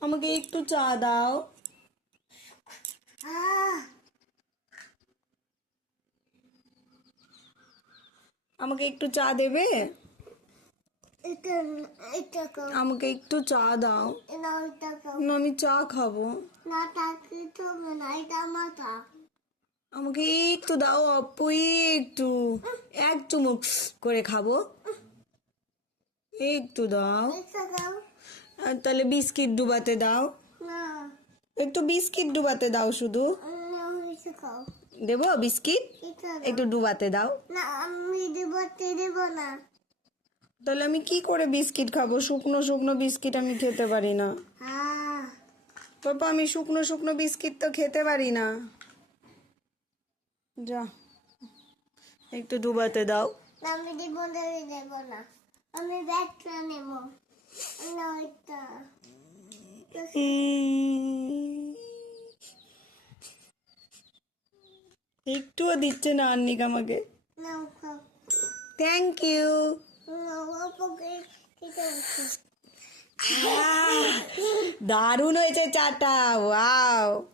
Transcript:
আমাকে একটু চা দাও। আমাকে একটু চা দেবে? আমাকে একটু চা দাও। না, আমি চা খাবো। আমাকে একটু দাও অপ্পু, একটু এক চুমুক করে খাবো। একটু দাও। আর তাহলে বিস্কিট ডুবাতে দাও। একটু বিস্কিট ডুবাতে দাও শুধু। দেবো বিস্কিট? একটু ডুবাতে দাও। না, আমি ডুবাতে দেব না। তাহলে আমি কি করে বিস্কিট খাবো? শুকনো শুকনো বিস্কিট আমি খেতে পারি না। পাপা, আমি শুকনো শুকনো বিস্কিট তো খেতে পারি না। যা, একটু ডুবাতে দাও। আমি দেব না। আমি ব্যাগটা নেব না। ওইটা একটুও দিচ্ছে না আন্নিক আমাকে। নাও, খাও। Thank you. দারুণ হয়েছে চাটা, ওয়াও।